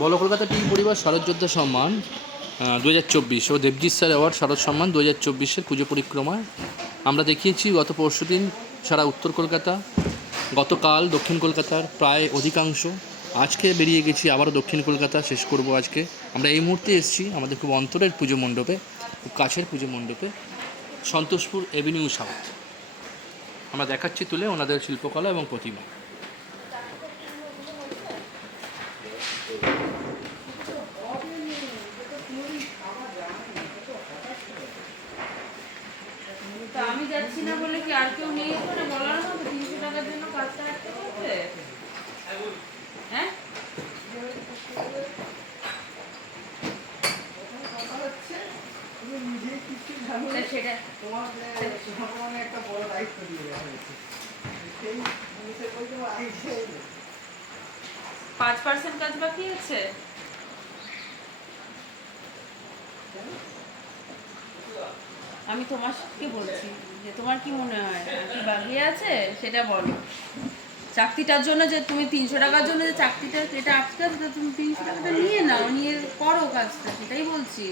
বলো, কলকাতা টিভি পরিবার শরৎযোদ্ধা সম্মান দু হাজার চব্বিশ ও দেবজিৎ স্যার অ্যাওয়ার্ড, শরৎ সম্মান দু হাজার চব্বিশের পুজো পরিক্রমায়। আমরা দেখিয়েছি, গত পরশু দিন সারা উত্তর কলকাতা, গতকাল দক্ষিণ কলকাতার প্রায় অধিকাংশ। আজকে বেরিয়ে গেছি, আবারও দক্ষিণ কলকাতা, শেষ করব আজকে। আমরা এই মুহূর্তে এসেছি আমাদের খুব অন্তরের পুজো মণ্ডপে, খুব কাছের পুজো মণ্ডপে, সন্তোষপুর এভিনিউ সাউথ। আমরা দেখাচ্ছি তুলে ওনাদের শিল্পকলা এবং প্রতিমা। আমি যাচ্ছি না বলে কি আর কেউ নেই তিনশো টাকার জন্য হ্যাঁ? সেটা পাঁচ পার্সেন্ট কাজ বাকি আছে? আমি তোমাকে বলছি যে তোমার কি মনে হয়? কি বাকি আছে? সেটা বলো। চাকরিটার জন্য যে তুমি তিনশো টাকার জন্য যে চাকরিটা এটা আটকে আছে তুমি তিনশো টাকাটা নিয়ে নাও, নিয়ে করো কাজটা, সেটাই বলছি।